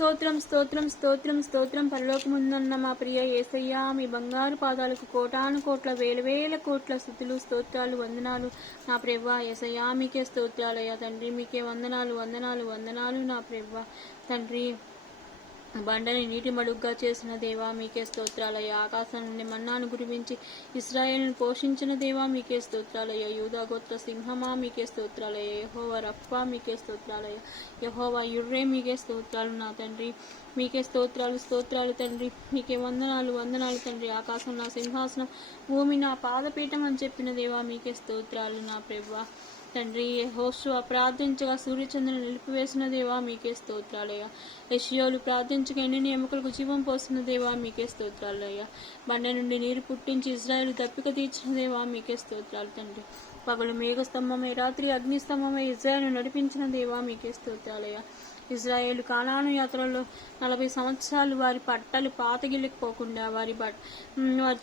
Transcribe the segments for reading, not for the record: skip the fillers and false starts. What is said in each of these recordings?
స్తోత్రం స్తోత్రం స్తోత్రం స్తోత్రం. పరలోకముందున్న మా ప్రియ యేసయ్యా, మీ బంగారు పాదాలకు కోటాను కోట్ల వేల వేల కోట్ల స్తుతులు స్తోత్రాలు వందనాలు నా ప్రభువా. యేసయ్యా మీకే స్తోత్రాలయ్యా తండ్రి, మీకే వందనాలు వందనాలు వందనాలు నా ప్రభువా తండ్రి. బండని నీటి మడుగ్గా చేసిన దేవా మీకే స్తోత్రాలయ్యా. ఆకాశం నుండి మన్నాను కురిపించి ఇశ్రాయేలును పోషించిన దేవా మీకే స్తోత్రాలయ్యా. యూదా గోత్ర సింహమా మీకే స్తోత్రాలయ్యా. యెహోవా రఫా మీకే స్తోత్రాలయ్యా. యెహోవా యుర్రే మీకే స్తోత్రాలు నా తండ్రి, మీకే స్తోత్రాలు స్తోత్రాలు తండ్రి. మీకే వందనాలు వందనాలు తండ్రి. ఆకాశం నా సింహాసనం, భూమి నా పాదపీఠం అని చెప్పిన దేవా మీకే స్తోత్రాలు నా ప్రభువా తండ్రి. యెహోషువ ప్రార్థించగా సూర్యచంద్రుని నిలిపివేసిన దేవా మీకే స్తోత్రాలయ్యా. యెషయాలు ప్రార్థించగా ఎన్ని ఎముకలకు జీవం పోసిన దేవా మీకే స్తోత్రాలయ్యా. బండ నుండి నీరు పుట్టించి ఇశ్రాయేలు దప్పిక తీర్చిన దేవా మీకే స్తోత్రాలు తండ్రి. పగలు మేఘస్తంభమై రాత్రి అగ్నిస్తంభమై ఇశ్రాయేలు నడిపించిన దేవా మీకే స్తోత్రాలయ్యా. ఇశ్రాయేలు కానాను యాత్రలో 40 సంవత్సరాలు వారి పట్టలు పాతగిల్లకపోకుండా వారి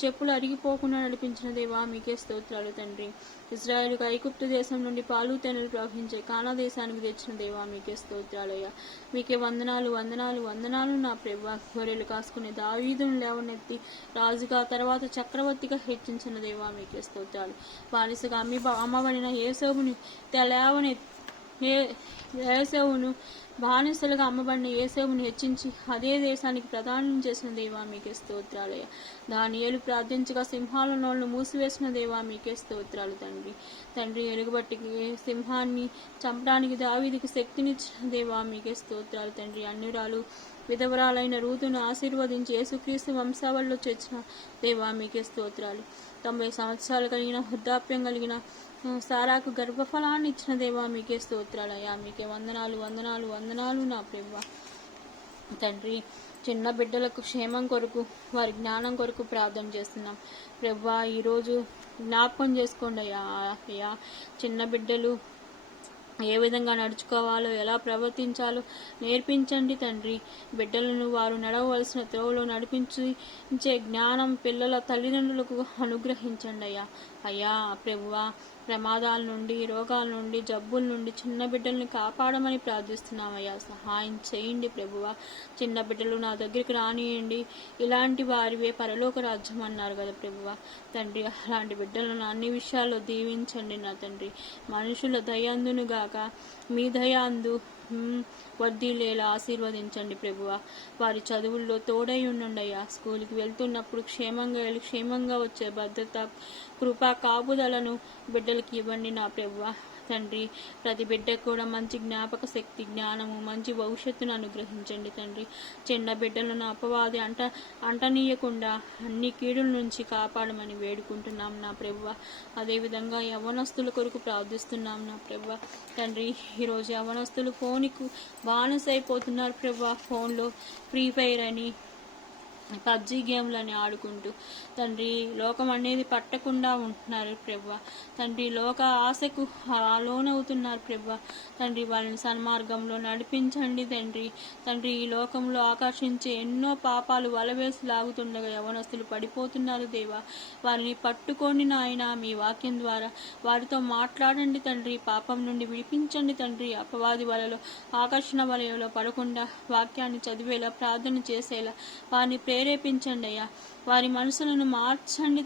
చెప్పులు అరిగిపోకుండా నడిపించిన దేవా మీకే స్తోత్రాలు తండ్రి. ఇశ్రాయేలుకు ఐగుప్తు దేశం నుండి పాలు తేనెలు ప్రవహించే కానా దేశానికి తెచ్చిన దేవా మీకే స్తోత్రాలయ్యా. మీకే వందనాలు వందనాలు వందనాలు నా ప్రభువా. గొర్రెలు కాసుకునే దావీదును లేవనెత్తి రాజుగా తర్వాత చక్రవర్తిగా హెచ్చించిన దేవా మీకే స్తోత్రాలు. బానిసగా అమ్మబడిన ఏసేవును బానిసలుగా అమ్మబడిన ఏసేవును హెచ్చించి అదే దేశానికి ప్రదానం చేసిన దేవా మీకే స్తోత్రాలయ్య. దానియేలు ప్రార్థించగా సింహాల నోళ్లు మూసివేసిన దేవా మీకే స్తోత్రాలు తండ్రి. తండ్రి ఎలుగుబట్టికి సింహాన్ని చంపడానికి దావీదుకి శక్తినిచ్చిన దేవా మీకే స్తోత్రాలు తండ్రి. అన్యురాలు విధవరాలైన రూతును ఆశీర్వదించి యేసుక్రీస్తు వంశావళిలో చేర్చిన దేవా మీకే స్తోత్రాలు. 90 సంవత్సరాలు కలిగిన వృద్ధాప్యం కలిగిన సారాకు గర్భఫలాన్ని ఇచ్చిన దేవా మీకే స్తోత్రాలయ్యా. మీకే వందనాలు వందనాలు వందనాలు నా ప్రభువా తండ్రి. చిన్న బిడ్డలకు క్షేమం కొరకు వారి జ్ఞానం కొరకు ప్రార్థన చేస్తున్నాం ప్రభువా. ఈరోజు జ్ఞాపకం చేసుకోండి అయ్యా. చిన్న బిడ్డలు ఏ విధంగా నడుచుకోవాలో ఎలా ప్రవర్తించాలో నేర్పించండి తండ్రి. బిడ్డలను వారు నడవవలసిన త్రోవలో నడిపించే జ్ఞానం పిల్లల తల్లిదండ్రులకు అనుగ్రహించండి అయ్యా ప్రభువా. ప్రమాదాల నుండి రోగాల నుండి జబ్బుల నుండి చిన్న బిడ్డల్ని కాపాడమని ప్రార్థిస్తున్నామయ్యా. సహాయం చేయండి ప్రభువా. చిన్న బిడ్డలు నా దగ్గరికి రానియండి, ఇలాంటి వారివే పరలోక రాజ్యం అన్నారు కదా ప్రభువా తండ్రి. అలాంటి బిడ్డలను అన్ని విషయాల్లో దీవించండి నా తండ్రి. మనుషుల దయందును గాక మీ దయాందు వర్ధిల్లేలా ఆశీర్వదించండి ప్రభువా. వారి చదువుల్లో తోడై ఉండండియ్యా. స్కూల్కి వెళ్తున్నప్పుడు క్షేమంగా వెళ్ళి క్షేమంగా వచ్చే భద్రత కృపా కాపుదలను బిడ్డలకి ఇవ్వండి నా ప్రభువా తండ్రి. ప్రతి బిడ్డకు కూడా మంచి జ్ఞాపక శక్తి, జ్ఞానము, మంచి భవిష్యత్తును అనుగ్రహించండి తండ్రి. చిన్న బిడ్డలను అపవాది అంటనీయకుండా అన్ని కీడుల నుంచి కాపాడమని వేడుకుంటున్నాం నా ప్రభువా. అదేవిధంగా యవ్వనస్తుల కొరకు ప్రార్థిస్తున్నాం నా ప్రభువా తండ్రి. ఈరోజు యవ్వనస్తులు ఫోన్కు బానిసైపోతున్నారు ప్రభువా. ఫోన్లో ఫ్రీ ఫైర్ అని పబ్జీ గేమ్లని ఆడుకుంటూ తండ్రి లోకం అనేది పట్టకుండా ఉంటున్నారు ప్రభువా తండ్రి. లోక ఆశకు లోనవుతున్నారు ప్రభువా తండ్రి. వాళ్ళని సన్మార్గంలో నడిపించండి తండ్రి. తండ్రి ఈ లోకంలో ఆకర్షించే ఎన్నో పాపాలు వలవేసి లాగుతుండగా యవనస్తులు పడిపోతున్నారు దేవా. వారిని పట్టుకొని నాయన మీ వాక్యం ద్వారా వారితో మాట్లాడండి తండ్రి. పాపం నుండి విడిపించండి తండ్రి. అపవాది వలలో ఆకర్షణ వలయంలో పడకుండా వాక్యాన్ని చదివేలా ప్రార్థన చేసేలా వారిని ప్రేరేపించండి అయ్యా. వారి మనసులను మార్చండి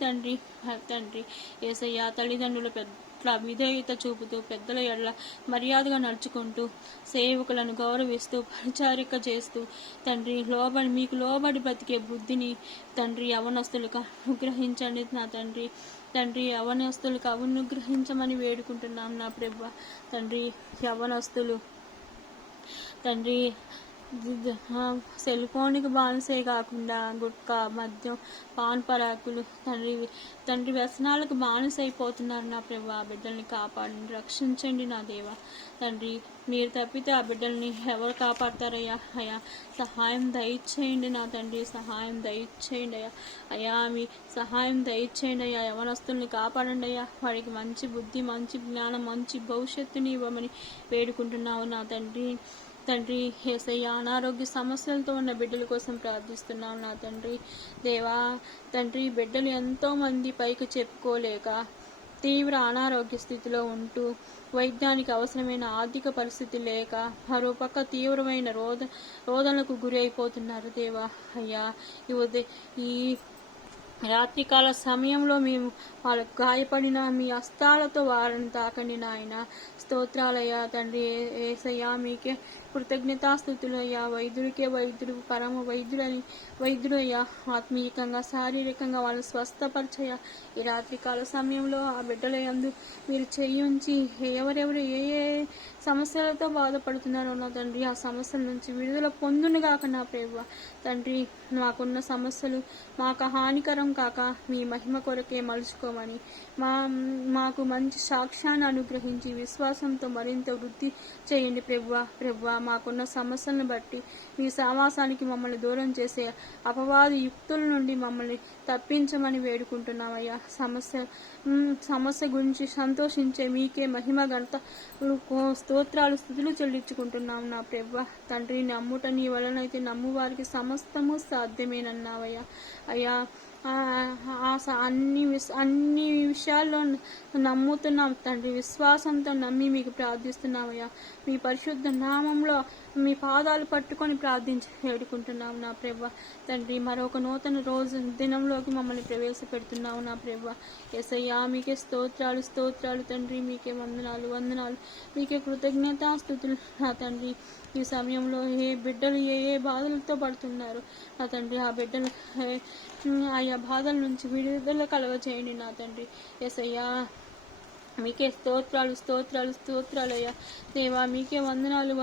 తండ్రి. యేసయ్యా తల్లిదండ్రుల పట్ల విధేయత చూపుతూ పెద్దల ఎడల మర్యాదగా నడుచుకుంటూ సేవకులను గౌరవిస్తూ పరిచారిక చేస్తూ తండ్రి మీకు లోబడి బ్రతికే బుద్ధిని తండ్రి యవనస్తులకు అనుగ్రహించండి నా తండ్రి. తండ్రి యవనస్తులకు అనుగ్రహించమని వేడుకుంటున్నాం నా ప్రభువా తండ్రి. యవనస్తులు తండ్రి సెల్ ఫోన్కి బానిసే కాకుండా గుట్కా, మద్యం, పాన్ పరాకులు తండ్రి వ్యసనాలకు బానిసైపోతున్నారు నా ప్రభువా. ఆ బిడ్డల్ని కాపాడండి, రక్షించండి నా దేవా తండ్రి. మీరు తప్పితే ఆ బిడ్డల్ని ఎవరు కాపాడతారయ్యా. అయ్యా సహాయం దయచేయండి నా తండ్రి. సహాయం దయచేయండి అయ్యా. మీ సహాయం దయచేయండి అయ్యా. యవనస్తుల్ని కాపాడండి అయ్యా. వాడికి మంచి బుద్ధి, మంచి జ్ఞానం, మంచి భవిష్యత్తుని ఇవ్వమని వేడుకుంటున్నావు నా తండ్రి. యేసయ్య అనారోగ్య సమస్యలతో ఉన్న బిడ్డల కోసం ప్రార్థిస్తున్నాం నా తండ్రి. దేవా తండ్రి బిడ్డలు ఎంతో మంది పైకి చెప్పుకోలేక తీవ్ర అనారోగ్య స్థితిలో ఉంటూ వైద్యానికి అవసరమైన ఆర్థిక పరిస్థితి లేక మరోపక్క తీవ్రమైన రోదనలకు గురి అయిపోతున్నారు దేవా. అయ్యా ఈ రాత్రికాల సమయంలో మేము వాళ్ళకు గాయపడిన మీ హస్తాలతో వారిని తాకండి నాయన. స్తోత్రాలయ్యా తండ్రి. ఏసయ్యా మీకే కృతజ్ఞతాస్థుతులయ్యా. వైద్యుడికే వైద్యుడు, పరమ వైద్యుడయ్యా. ఆత్మీయంగా శారీరకంగా వాళ్ళని స్వస్థపరచయ్యా. ఈ రాత్రికాల సమయంలో ఆ బిడ్డల యందు మీరు చేయించి ఎవరెవరు ఏ ఏ సమస్యలతో బాధపడుతున్నారో నా తండ్రి, ఆ సమస్యల నుంచి విడుదల పొందునుగాక నా ప్రభువా. తండ్రి, మాకున్న సమస్యలు మాకు హానికరం కాక మీ మహిమ కొరకే మలుచుకోమని మాకు మంచి సాక్ష్యాన్ని అనుగ్రహించి విశ్వాసంతో మరింత వృద్ధి చేయండి ప్రభువా. మాకున్న సమస్యలను బట్టి మీ సావాసానికి మమ్మల్ని దూరం చేసే అపవాది యుక్తుల నుండి మమ్మల్ని తప్పించమని వేడుకుంటున్నామయ్యా. సమస్య గురించి సంతోషించే మీకే మహిమ ఘనత స్తోత్రాలు స్తుతులు చెల్లించుకుంటున్నాం నా ప్రభువా. తండ్రి, నమ్ముట నీ వలనైతే నమ్మువారికి సమస్తము సాధ్యమేనన్నావయ్యా. అయ్యా అన్ని విషయాల్లో నమ్ముతున్నాం తండ్రి. విశ్వాసంతో నమ్మి మీకు ప్రార్థిస్తున్నామయ్యా. మీ పరిశుద్ధ నామంలో మీ పాదాలు పట్టుకొని ప్రార్థించి వేడుకుంటున్నాం నా ప్రభువా. తండ్రి, మరొక నూతన దినంలోకి మమ్మల్ని ప్రవేశపెడుతున్నావు నా ప్రభువా. యేసయ్యా మీకే స్తోత్రాలు తండ్రి. మీకే వందనాలు. మీకే కృతజ్ఞతాస్తుతులు నా తండ్రి. ఈ సమయంలో ఏ బిడ్డలు ఏ బాధలతో పడుతున్నారు నా తండ్రి, ఆ బిడ్డలు ఆయా బాధల నుంచి విడుదల కలగచేయండి నా తండ్రి. యేసయ్యా మీకే స్తోత్రాలయ్యా దేవా. మీకే వందనాలు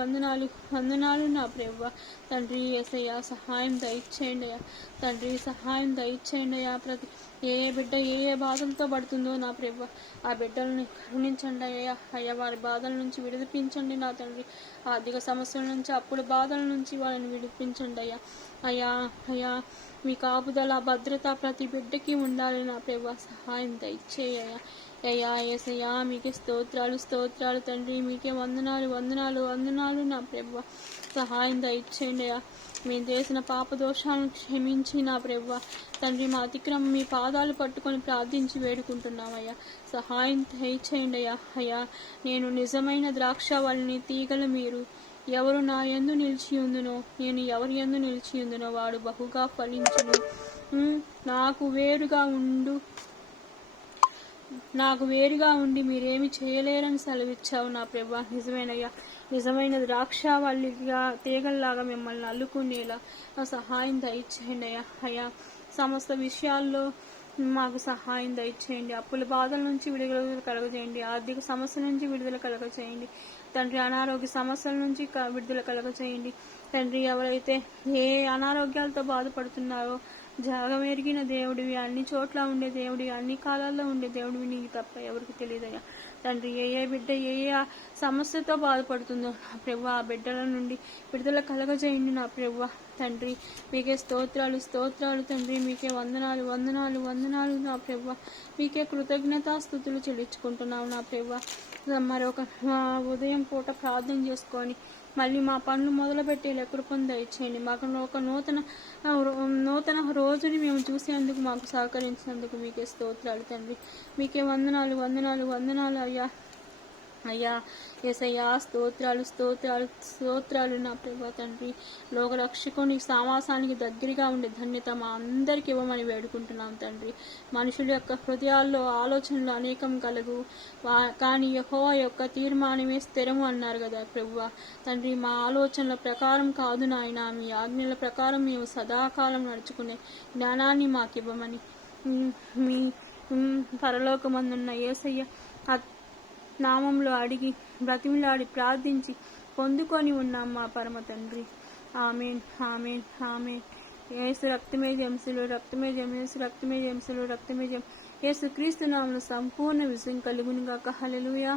నా ప్రభువా. తండ్రి, యేసయ్యా సహాయం దయచేయండి అయ్యా. తండ్రి, సహాయం దయచేయండి అయ్యా. ప్రతి ఏ బిడ్డ ఏ బాధలతో పడుతుందో నా ప్రభువా, ఆ బిడ్డలని కరుణించండి అయ్యా. వారి బాధల నుంచి విడిపించండి నా తండ్రి. ఆర్థిక సమస్యల నుంచి, అప్పుల బాధల నుంచి వాళ్ళని విడిపించండి అయ్యా. మీ కాపుదల భద్రత ప్రతి బిడ్డకి ఉండాలి నా ప్రభువా. సహాయం దయచేయ్యా. యేసయ్యా మీకే స్తోత్రాలు తండ్రి. మీకే వందనాలు నా ప్రభువా. సహాయం దయచేయండి అయ్యా. మేము చేసిన పాప దోషాలను క్షమించి నా ప్రభువా తండ్రి, మా అతిక్రమం మీ పాదాలు పట్టుకొని ప్రార్థించి వేడుకుంటున్నామయ్యా. సహాయం దయచేయండి అయ్యా. నేను నిజమైన ద్రాక్షవల్లిని, తీగలు మీరు. ఎవరు నా యందు నిలిచి ఉందునో, నేను ఎవరి యందు నిలిచి ఉందునో వాడు బహుగా ఫలించును. నాకు వేరుగా ఉండి మీరేమి చేయలేరని సెలవిచ్చావు నా ప్రభువా. నిజమైన ద్రాక్షవల్లిగా తీగల్లాగా మిమ్మల్ని అల్లుకునేలా సహాయం దయచేయండి అయ్యా. సమస్త విషయాల్లో మాకు సహాయం దయచేయండి. అప్పుల బాధల నుంచి విడుదల కలగజేయండి. ఆర్థిక సమస్యల నుంచి విడుదల కలగజేయండి తండ్రి. అనారోగ్య సమస్యల నుంచి విడుదల కలగజేయండి తండ్రి. ఎవరైతే ఏ అనారోగ్యాలతో బాధపడుతున్నారో జగమెరిగిన దేవుడివి, అన్ని చోట్ల ఉండే దేవుడివి, అన్ని కాలాల్లో ఉండే దేవుడివి నీకు తప్ప ఎవరికి తెలియదయ్యా. తండ్రి, ఏ బిడ్డ ఏ సమస్యతో బాధపడుతుందో నా ప్రభువా, ఆ బిడ్డల నుండి విడుదల కలగజేయండి నా ప్రభువా. తండ్రి, మీకే స్తోత్రాలు తండ్రి. మీకే వందనాలు నా ప్రభువా. మీకే కృతజ్ఞతాస్తుతులు చెల్లించుకుంటున్నావు నా ప్రభువా. మరొక ఉదయం పూట ప్రార్థన చేసుకొని మళ్ళీ మా పనులు మొదలుపెట్టి కృపను దయచేయండి. మాకు ఒక నూతన రోజుని మేము చూసేందుకు మాకు సహకరించినందుకు మీకే స్తోత్రాలు తండ్రి. మీకే వందనాలు అయ్యా. యేసయ్యా స్తోత్రాలు నా ప్రభువా తండ్రి. లోకరక్షకుని సావాసానికి దగ్గరగా ఉండే ధన్యత మా అందరికి ఇవ్వమని వేడుకుంటున్నాం తండ్రి. మనుషుల యొక్క హృదయాల్లో ఆలోచనలు అనేకం కలగు, కానీ యెహోవా యొక్క తీర్మానమే స్థిరము అన్నారు కదా ప్రభువా తండ్రి. మా ఆలోచనల ప్రకారం కాదు నాయన, మీ ఆజ్ఞల ప్రకారం మేము సదాకాలం నడుచుకునే జ్ఞానాన్ని మాకు ఇవ్వమని మీ పరలోకమందున్న యేసయ్య నామంలో అడిగి బ్రతిమిలాడి ప్రార్థించి పొందుకొని ఉన్నాం మా పరమ తండ్రి. ఆమేన్. యేసు రక్తమే యేసు క్రీస్తు నామములో సంపూర్ణ విజయం కలుగునుగాక. హల్లెలూయా.